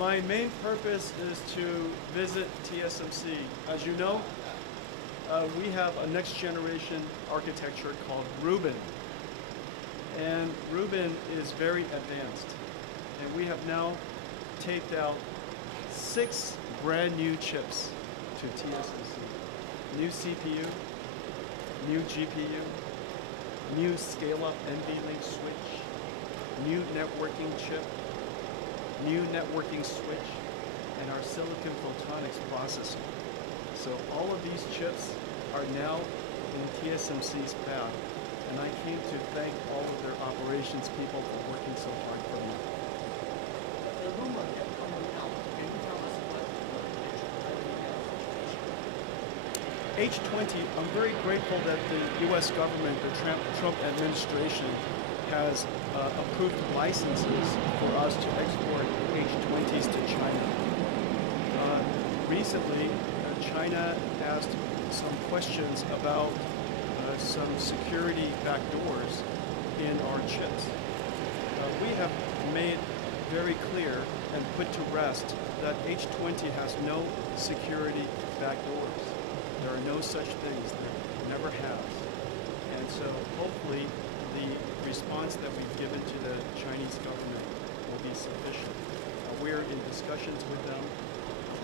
My main purpose is to visit TSMC. As you know, we have a next generation architecture called Rubin. And Rubin is very advanced. And we have now taped out 6 brand new chips to TSMC. New CPU, new GPU, new scale-up NVLink switch, new networking chip, new networking switch, and our silicon photonics processor. So all of these chips are now in TSMC's fab, and I came to thank all of their operations people for working so hard for me. The rumor kept coming out. Can you tell us what H20, I'm very grateful that the U.S. government, the Trump administration, has approved licenses for us to export H20s to China. Recently, China asked some questions about some security backdoors in our chips. We have made very clear and put to rest that H20 has no security backdoors. There are no such things. There never has. And so hopefully the response that we've given to the Chinese government will be sufficient. We're in discussions with them.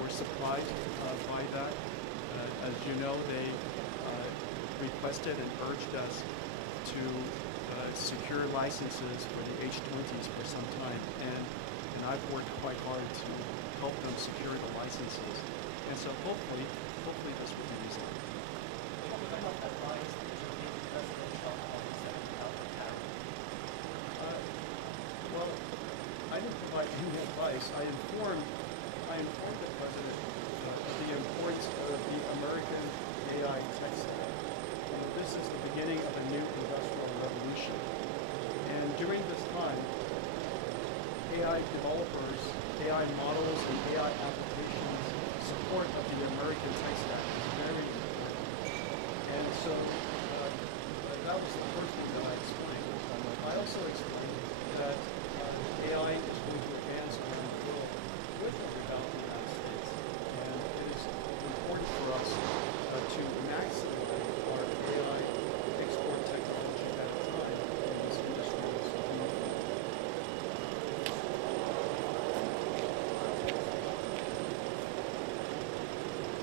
We're surprised by that. As you know, they requested and urged us to secure licenses for the H20s for some time. And I've worked quite hard to help them secure the licenses. And so hopefully this will be resolved. Well, I didn't provide any advice. I informed the president of the importance of the American AI tech stack. This is the beginning of a new industrial revolution. And during this time, AI developers, AI models, and AI applications support of the American tech stack is very important. And so that was the first thing that I explained. I also explained that AI is going to advance around the world with or without the United States. And it is important for us to maximize our AI export technology at a time in this industrial revolution.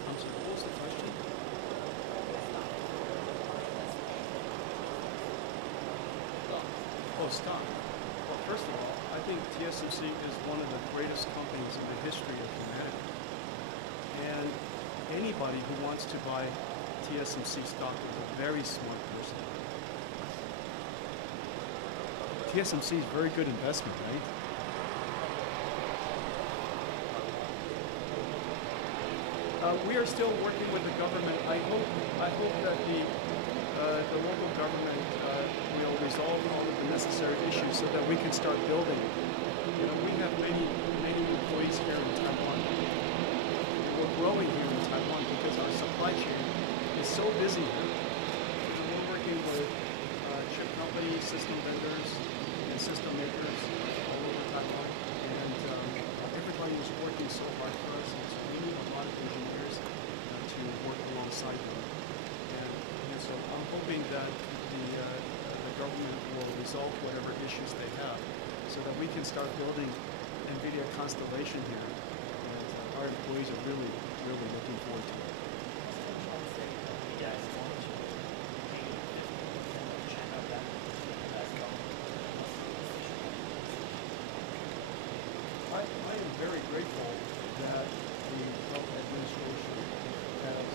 I'm sorry, what was the question? Oh, stock. Well, first of all, I think TSMC is one of the greatest companies in the history of humanity. And anybody who wants to buy TSMC stock is a very smart person. TSMC is a very good investment, right? We are still working with the government. I hope that the local government will resolve all of the necessary issues so that we can start building. You know, we have many employees here in Taiwan. We're growing here in Taiwan because our supply chain is so busy here. We're working with chip companies, system vendors, and system makers all over Taiwan. And everybody is working so hard for us. We need a lot of engineers to work alongside them. And so I'm hoping that the government will resolve whatever issues they have so that we can start building NVIDIA Constellation here. And our employees are really looking forward to it. I am very grateful that the Trump administration has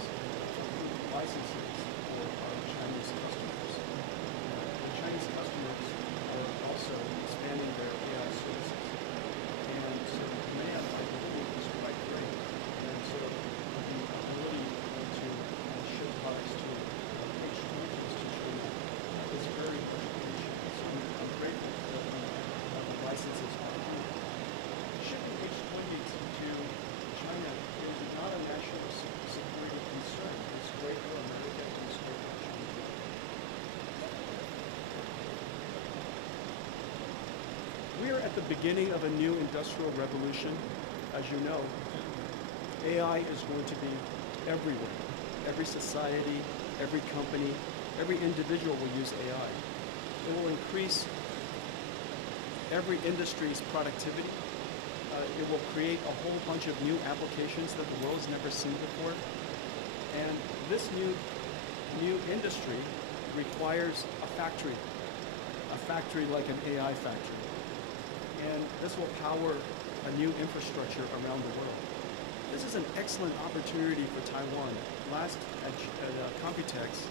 licenses for our Chinese customers. The Chinese customers are also expanding their AI services. And so the demand, I believe, is quite great. And so the ability to ship products to H20s to China is very much appreciated. So I'm grateful that the licenses are here. Shipping H20s to China is not a national security concern. It's great for America and it's great for China. We are at the beginning of a new industrial revolution. as you know, AI is going to be everywhere. Every society, every company, every individual will use AI. It will increase every industry's productivity. It will create a whole bunch of new applications that the world's never seen before. And this new industry requires a factory like an AI factory. And this will power a new infrastructure around the world. This is an excellent opportunity for Taiwan. Last at Computex,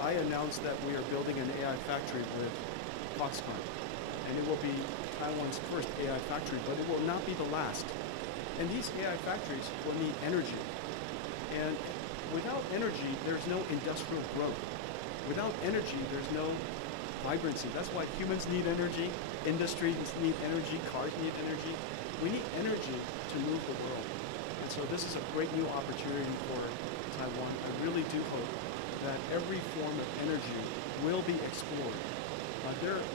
I announced that we are building an AI factory with Foxconn. And it will be Taiwan's first AI factory, but it will not be the last. And these AI factories will need energy. And without energy, there's no industrial growth. Without energy, there's no vibrancy. That's why humans need energy, industries need energy, cars need energy. We need energy to move the world. And so this is a great new opportunity for Taiwan. I really do hope that every form of energy will be explored. There are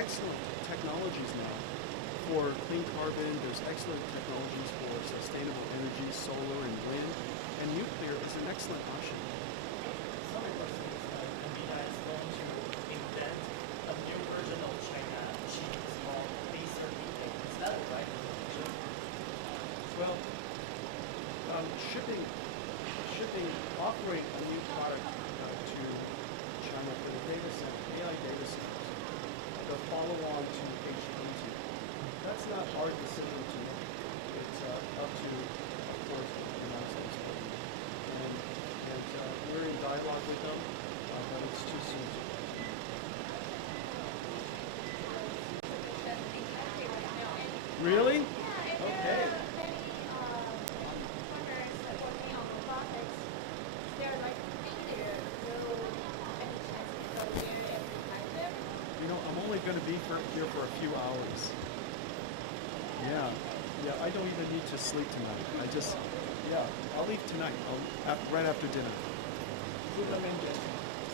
excellent technologies now for clean carbon. There's excellent technologies for sustainable energy, solar and wind, and nuclear is an excellent option. Some persons NVIDIA is going to invent a new version of China cheese called B30. Is that right? Well, offering a new product to China for the data center, AI data centers, the follow-on to H20. That's not our decision to make. It's up to, of course, the United States government. And we're in dialogue with them, but it's too soon to. Really? Okay. I'm only going to be here for a few hours. Yeah, I don't even need to sleep tonight. I'll leave tonight, right after dinner.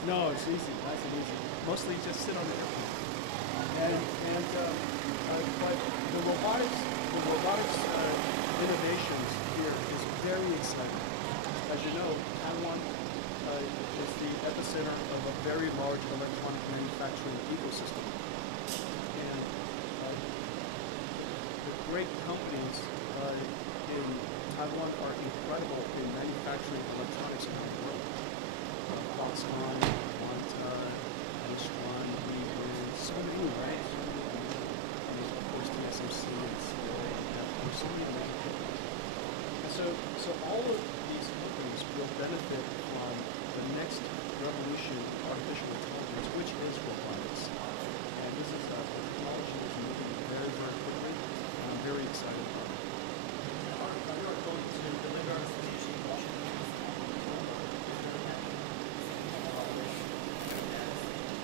No, it's easy, nice and easy. Mostly just sit on the airplane. But the robotics innovations here is very exciting. As you know, Taiwan is the epicenter of a very large electronic manufacturing ecosystem. And the great companies in Taiwan are incredible in manufacturing electronics around the world. Foxconn, Quanta, Mistron, so many, right? Of course, TSMC and there's so many major companies. And so all of these companies will benefit from the next revolution in artificial intelligence, which is robotics. And this is the technology is moving very, very quickly, and I'm very excited about it. You are going to deliver a speech in Washington,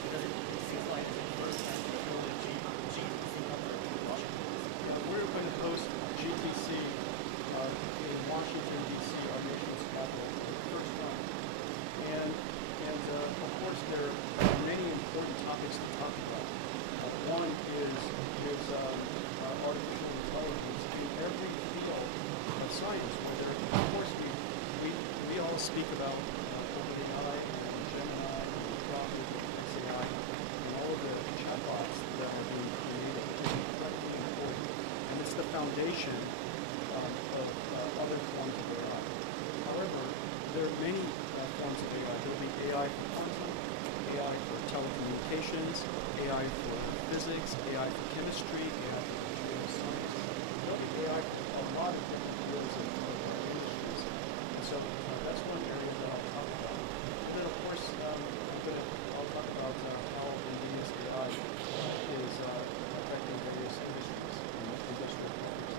because it seems like the first time to go to GTC in Washington. We're going to host GTC in Washington, D.C., our nation's capital, for the first time. And of course, there are many important topics to talk about. One is artificial intelligence in every field of science, whether, of course, we all speak about OpenAI and Gemini and Anthropic and XAI and all of the chatbots that are being created, which is incredibly important. And it's the foundation of other forms of AI. However, there are many forms of AI. There will be AI for quantum, AI for telecommunications, AI for physics, AI for chemistry, AI for computer science. There will be AI for a lot of different fields of our industries. And so that's one area that I'll talk about. And then, of course, I'll talk about how NVIDIA's AI is affecting various industries and industrial products.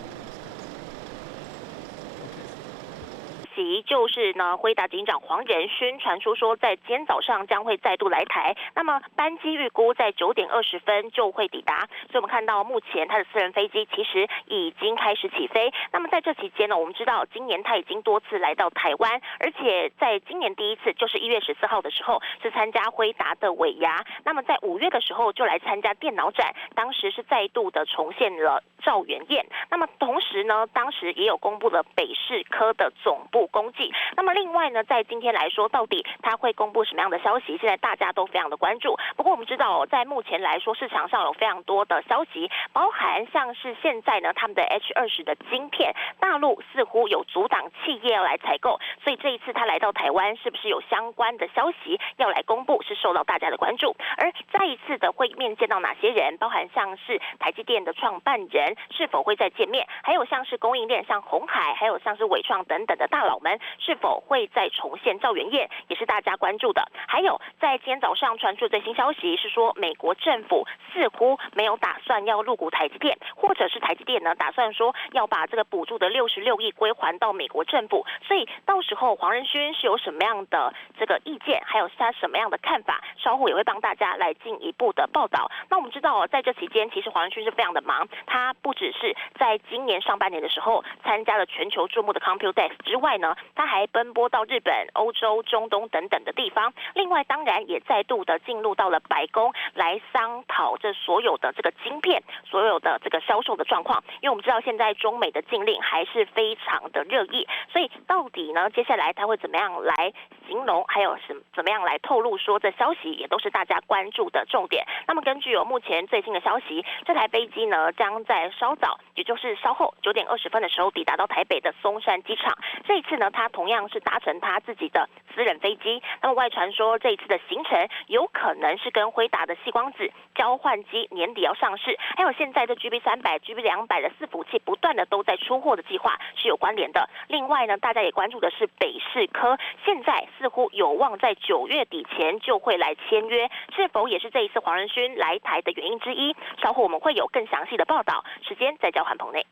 就是呢，辉达警长黄仁勋传出说，在今天早上将会再度来台，那么班机预估在9点20分就会抵达。所以我们看到目前他的私人飞机其实已经开始起飞。那么在这期间呢，我们知道今年他已经多次来到台湾，而且在今年第一次就是1月14号的时候是参加辉达的尾牙，那么在5月的时候就来参加电脑展，当时是再度的重现了赵元宴。那么同时时呢，当时也有公布了北市科的总部公祭。那么另外呢，在今天来说，到底它会公布什么样的消息？现在大家都非常的关注。不过我们知道在目前来说，市场上有非常多的消息，包含像是现在呢，他们的 H20的晶片，大陆似乎有阻挡企业要来采购，所以这一次他来到台湾，是不是有相关的消息要来公布，是受到大家的关注。而再一次的会面见到哪些人，包含像是台积电的创办人是否会再见面，还有像是供应链像鸿海，还有像是伟创等等的大佬们是否会再重现兆元宴，也是大家关注的。还有在今天早上传出最新消息是说，美国政府似乎没有打算要入股台积电，或者是台积电呢打算说要把这个补助的66亿归还到美国政府。所以到时候黄仁勋是有什么样的这个意见，还有他什么样的看法，稍后也会帮大家来进一步的报道。那我们知道在这期间，其实黄仁勋是非常的忙，他不只是在今年上半年的时候参加了全球注目的 Computex 之外呢，他还奔波到日本、欧洲、中东等等的地方。另外当然也再度的进入到了白宫来商讨这所有的这个晶片，所有的这个销售的状况。因为我们知道现在中美的禁令还是非常的热议，所以到底呢接下来他会怎么样来形容，还有怎么样来透露说这消息，也都是大家关注的重点。那么根据目前最新的消息，这台飞机呢将在稍早，也就是稍后9点20分的时候抵达到台北的松山机场。这一次呢，他同样是搭乘他自己的私人飞机。那么外传说这一次的行程有可能是跟辉达的矽光子交换机年底要上市，还有现在的 GB300、GB200 的伺服器不断的都在出货的计划是有关联的。另外呢，大家也关注的是北市科，现在似乎有望在9月底前就会来签约，是否也是这一次黄仁勋来台的原因之一？稍后我们会有更详细的报道，时间再交还棚内。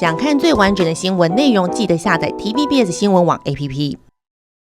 想看最完整的新闻内容，记得下载 TVBS 新闻网 APP。